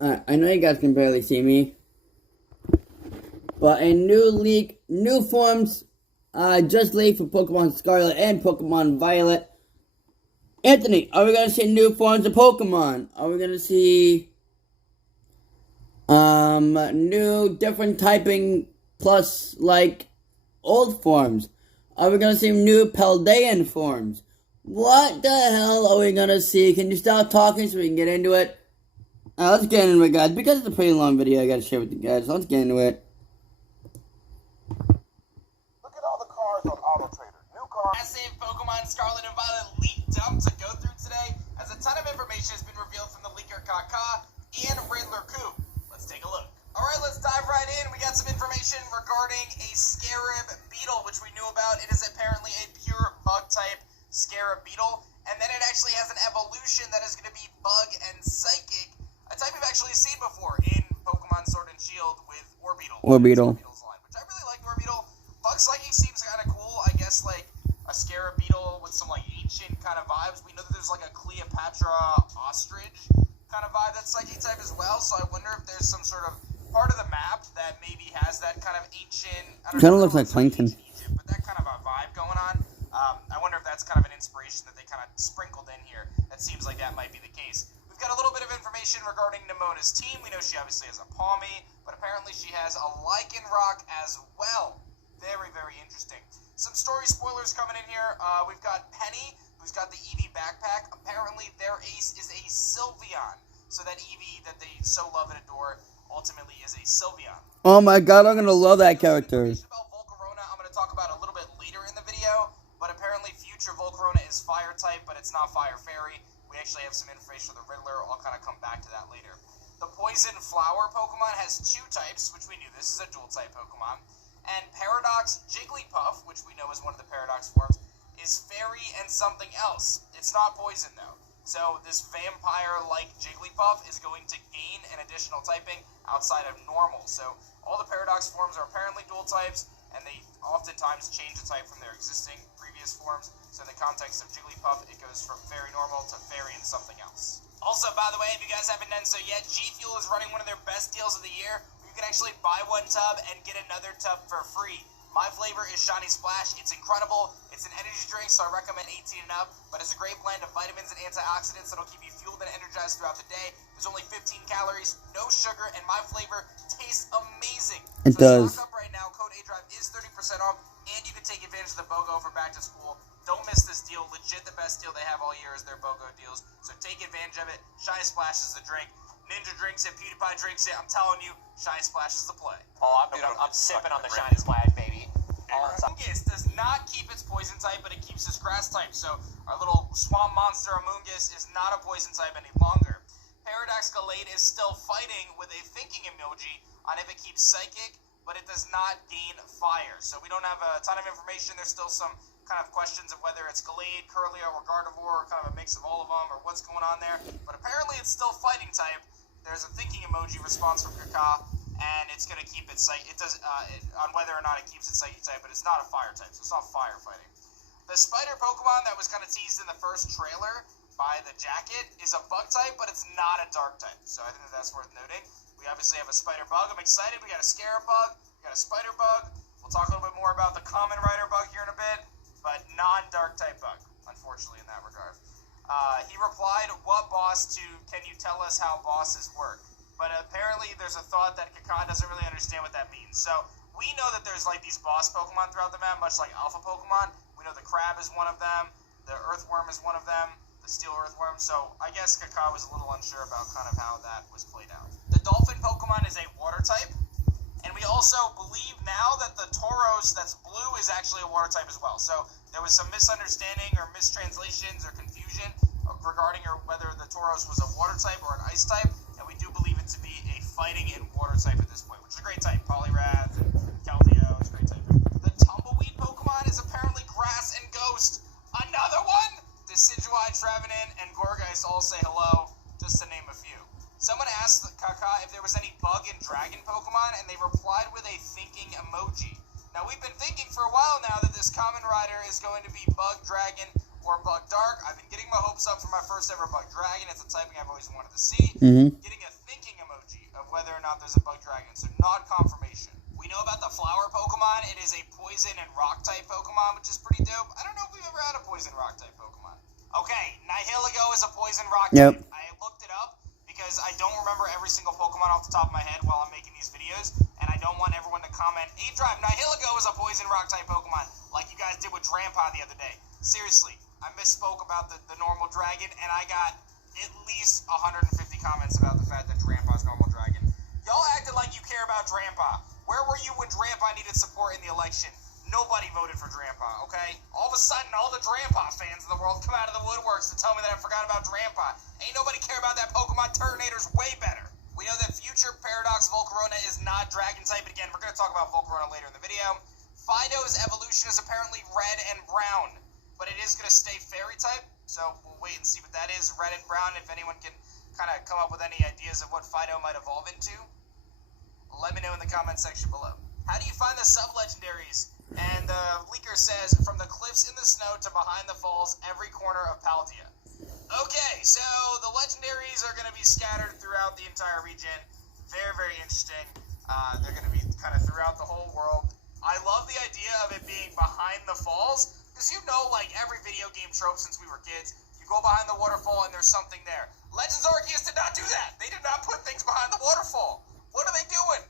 I know you guys can barely see me, but a new leak, new forms, just leaked for Pokemon Scarlet and Pokemon Violet. Anthony, are we gonna see new forms of Pokemon? Are we gonna see new different typing plus like old forms? Are we gonna see new Paldean forms? What the hell are we gonna see? Can you stop talking so we can get into it? Let's get into it, guys. Because it's a pretty long video, I gotta share with you guys. Let's get into it. Look at all the cars on Auto Trader. New cars. Massive Pokemon Scarlet and Violet leak dump to go through today, as a ton of information has been revealed from the leaker Kaka and Riddler Coop. Let's take a look. Alright, let's dive right in. We got some information regarding a Scarab Beetle, which we knew about. It is apparently a pure bug type Scarab Beetle, and then it actually has an evolution that is going to be Bug and Psychic, a type we've actually seen before in Pokemon Sword and Shield with Orbeetle. Orbeetle. Line, which I really like Orbeetle. Bug Psychic seems kind of cool, I guess, like a Scarab Beetle with some like ancient kind of vibes. We know that there's like a Cleopatra Ostrich kind of vibe that's Psychic type as well, so I wonder if there's some sort of part of the map that maybe has that kind of ancient, Kind of looks like Plankton. Egypt, but that kind of a vibe going on. I wonder if that's kind of an inspiration that they kind of sprinkled in here. That seems like that might be the case. We've got a little bit of information regarding Nemona's team. We know she obviously has a Palmy, but apparently she has a Lycanroc as well. Very, very interesting. Some story spoilers coming in here. We've got Penny, who's got the Eevee backpack. Apparently their ace is a Sylveon. So that Eevee that they so love and adore ultimately is a Sylveon. Oh my god, I'm gonna love that character. About Volcarona, I'm going to talk about a little bit later in the video, but apparently future Volcarona is fire type, but it's not fire fairy. We actually have some information for the Riddler. I'll kind of come back to that later. The Poison Flower Pokemon has two types, which we knew. This is a dual type Pokemon. And Paradox Jigglypuff, which we know is one of the Paradox forms, is fairy and something else. It's not poison though. So this vampire-like Jigglypuff is going to gain an additional typing outside of normal. So all the Paradox forms are apparently dual types, and they oftentimes change the type from their existing previous forms. So in the context of Jigglypuff, it goes from fairy normal to fairy and something else. Also, by the way, if you guys haven't done so yet, G Fuel is running one of their best deals of the year. You can actually buy one tub and get another tub for free. My flavor is Shiny Splash. It's incredible. It's an energy drink, so I recommend 18 and up, but it's a great blend of vitamins and antioxidants that'll keep you fueled and energized throughout the day. There's only 15 calories, no sugar, and my flavor tastes amazing. It does. Stock up right now. Code ADRIVE is 30% off, and you can take advantage of the BOGO for back to school. Don't miss this deal. Legit the best deal they have all year is their BOGO deals, so take advantage of it. Shiny Splash is the drink. Ninja drinks it, PewDiePie drinks it. I'm telling you, Shiny Splash is the play. Oh, I'm sipping on the Shiny Splash, baby. Amoonguss does not keep its poison type, but it keeps its grass type. So our little swamp monster Amoonguss is not a poison type any longer. Paradox Gallade is still fighting with a thinking emoji on if it keeps psychic, but it does not gain fire. So we don't have a ton of information. There's still some kind of questions of whether it's Gallade, Curlia, or Gardevoir, or kind of a mix of all of them, or what's going on there. But apparently it's still fighting type. There's a thinking emoji response from Kaka, and it's going to keep its psychic. It does on whether or not it keeps its psychic type, but it's not a fire type, so it's not firefighting. The spider Pokemon that was kind of teased in the first trailer by the jacket is a bug type, but it's not a dark type. So I think that's worth noting. We obviously have a spider bug. I'm excited. We got a scarab bug. We got a spider bug. We'll talk a little bit more about the common rider bug here in a bit, but non-dark type bug, unfortunately, in that regard. He replied, "What boss to? Can you tell us how bosses work?" But apparently there's a thought that Kaka doesn't really understand what that means. So we know that there's like these boss Pokemon throughout the map, much like Alpha Pokemon. We know the Crab is one of them. The Earthworm is one of them. The Steel Earthworm. So I guess Kaka was a little unsure about kind of how that was played out. The Dolphin Pokemon is a water type. And we also believe now that the Tauros that's blue is actually a water type as well. So there was some misunderstanding or mistranslations or confusion regarding whether the Tauros was a water type or an ice type. And we do believe it to be a fighting and water type at this point, which is a great type. Poliwrath, Keldeo, it's a great type. The Tumbleweed Pokemon is apparently Grass and Ghost. Another one? Decidueye, Trevenant, and Gourgeist all say hello, just to name a few. Someone asked Kaka if there was any bug and dragon Pokemon, and they replied with a thinking emoji. Now, we've been thinking for a while now that this common rider is going to be bug dragon or bug dark. I've been getting my hopes up for my first ever bug dragon. It's a typing I've always wanted to see. Getting a thinking emoji of whether or not there's a bug dragon, so not confirmation. We know about the flower Pokemon. It is a poison and rock type Pokemon, which is pretty dope. I don't know if we've ever had a poison rock type Pokemon. Okay, Nihilego is a poison rock type. I looked it up because I don't remember every single Pokemon off the top of my head while I'm making these videos, and I don't want everyone to comment, "Hey, Drive, Nihilego is a poison rock type Pokemon," like you guys did with Drampa the other day. Seriously, I misspoke about the normal dragon, and I got at least 150 comments about the fact that Drampa's normal dragon. Y'all acted like you care about Drampa. Where were you when Drampa needed support in the election? Nobody voted for Drampa, okay? All of a sudden, all the Drampa fans in the world come out of the woodworks to tell me that I forgot about Drampa. Ain't nobody care about that Pokemon. Turtonator's way better. We know that future Paradox Volcarona is not dragon type. And again, we're going to talk about Volcarona later in the video. Fido's evolution is apparently red and brown, but it is going to stay fairy type. So we'll wait and see what that is, red and brown. If anyone can kind of come up with any ideas of what Fido might evolve into, let me know in the comment section below. How do you find the sub-legendaries? And the leaker says, from the cliffs in the snow to behind the falls, every corner of Paldea. Okay, so the legendaries are going to be scattered throughout the entire region. Very, very interesting. They're going to be kind of throughout the whole world. I love the idea of it being behind the falls, because you know, like every video game trope since we were kids, you go behind the waterfall and there's something there. Legends Arceus did not do that. They did not put things behind the waterfall. What are they doing?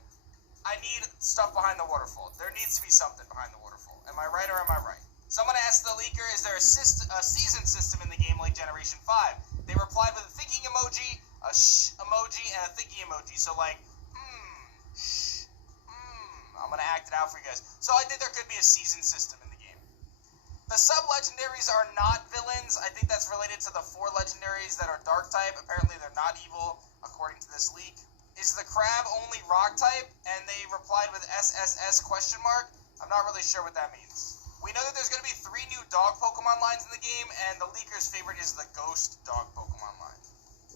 I need stuff behind the waterfall. There needs to be something behind the waterfall. Am I right or am I right? Someone asked the leaker, is there a season system in the game like Generation 5? They replied with a thinking emoji, a shh emoji, and a thinking emoji. So like, I'm going to act it out for you guys. So I think there could be a season system in the game. The sub-legendaries are not villains. I think that's related to the 4 legendaries that are dark type. Apparently they're not evil, according to this leak. Is the crab only rock type? And they replied with SSS question mark. I'm not really sure what that means. We know that there's going to be 3 new dog Pokemon lines in the game, and the leaker's favorite is the ghost dog Pokemon line.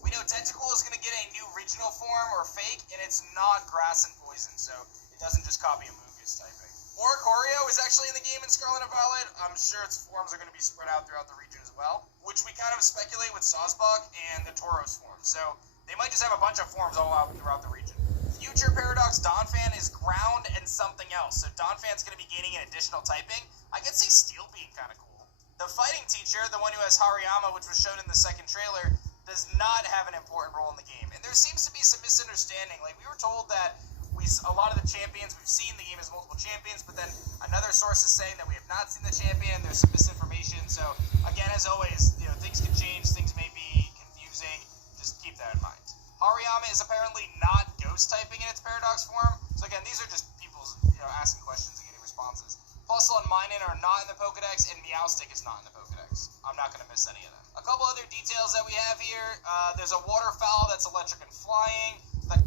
We know Tentacool is going to get a new regional form, or fake, and it's not grass and poison, so it doesn't just copy Amoonguss typing. Oricorio is actually in the game in Scarlet and Violet. I'm sure its forms are going to be spread out throughout the region as well, which we kind of speculate with Sawsbuck and the Tauros form, so they might just have a bunch of forms all out throughout the region. Future Paradox Donphan is ground and something else, so Donphan's going to be gaining an additional typing. I could see Steel being kind of cool. The fighting teacher, the one who has Hariyama, which was shown in the second trailer, does not have an important role in the game. And there seems to be some misunderstanding. Like, we were told that a lot of the champions we've seen in the game as multiple champions, but then another source is saying that we have not seen the champion. There's some misinformation. So, again, as always, you know, things can change. Things may be confusing. Just keep that in mind. Hariyama is apparently not ghost typing in its Paradox form. So again, these are just people, asking questions and getting responses. Plusle and Minun are not in the Pokedex, and Meowstic is not in the Pokedex. I'm not going to miss any of them. A couple other details that we have here. There's a waterfowl that's electric and flying. The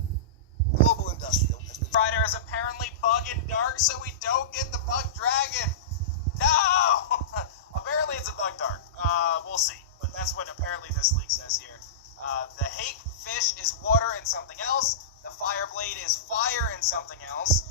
Global Industrial has been... Rider is apparently bug and dark, so we don't get the bug dragon. No! Apparently it's a bug dark. We'll see. But that's what apparently this leak says here. The hake fish is water and something else. The fire blade is fire and something else.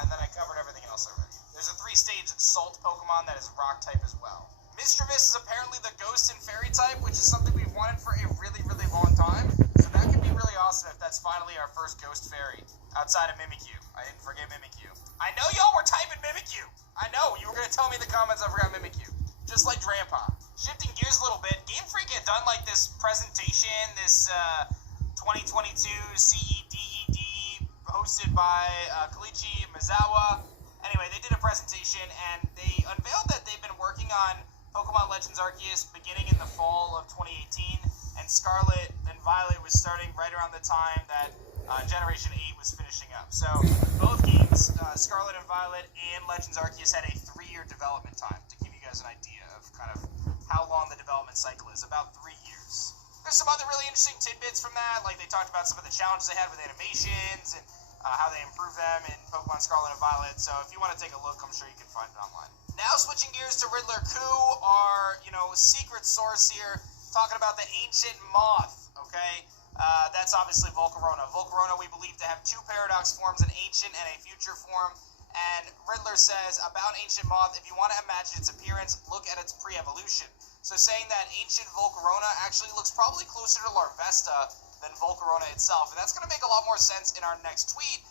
And then I covered everything else already. There's a 3-stage salt Pokemon that is rock type as well. Mischievous is apparently the ghost and fairy type, which is something we've wanted for a really, really long time. So that could be really awesome if that's finally our first ghost fairy outside of Mimikyu. I didn't forget Mimikyu. I know y'all were typing Mimikyu. I know. You were going to tell me in the comments I forgot Mimikyu. Just like Drampa. Shifting gears a little bit, Game Freak had done like this presentation, this 2022 CEDED hosted by Koichi Mizawa. Anyway, they did a presentation and they unveiled that they've been working on Pokemon Legends Arceus beginning in the fall of 2018, and Scarlet and Violet was starting right around the time that Generation 8 was finishing up. So both games, Scarlet and Violet and Legends Arceus, had a 3-year development time, to give you guys an idea of kind of how long the development cycle is, about 3 years. There's some other really interesting tidbits from that, like they talked about some of the challenges they had with animations and how they improved them in Pokemon Scarlet and Violet. So if you want to take a look, I'm sure you can find it online. Now switching gears to Riddler Coup, our secret source here, talking about the Ancient Moth. Okay, that's obviously Volcarona. Volcarona we believe to have 2 Paradox forms, an Ancient and a Future form. And Riddler says about Ancient Moth, if you want to imagine its appearance, look at its pre-evolution. So saying that Ancient Volcarona actually looks probably closer to Larvesta than Volcarona itself. And that's going to make a lot more sense in our next tweet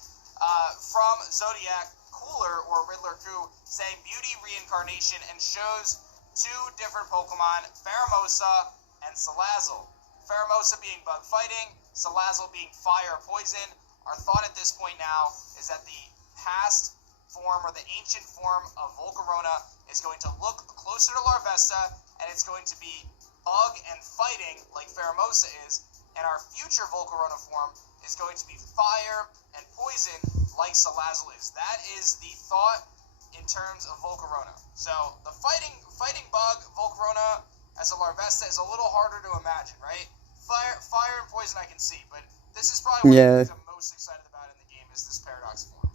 from Zodiac Cooler or Riddler Crew saying Beauty Reincarnation and shows two different Pokemon, Pheromosa and Salazzle. Pheromosa being bug fighting, Salazzle being fire poison. Our thought at this point now is that the past form or the ancient form of Volcarona is going to look closer to Larvesta, and it's going to be bug and fighting like Pheromosa is, and our future Volcarona form is going to be fire and poison like Salazzle is. That is the thought in terms of Volcarona. So the fighting bug Volcarona as a Larvesta is a little harder to imagine, right? Fire and poison I can see, but this is probably one of the things I'm most excited about in the game is this Paradox form.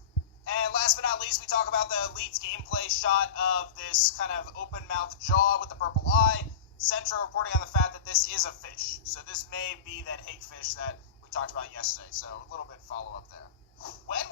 And last but not least, we talk about the Elite's gameplay shot of this kind of open-mouthed jaw with the purple eye. Centra reporting on the fact that this is a fish. So this may be that hake fish that we talked about yesterday. So a little bit follow-up there. When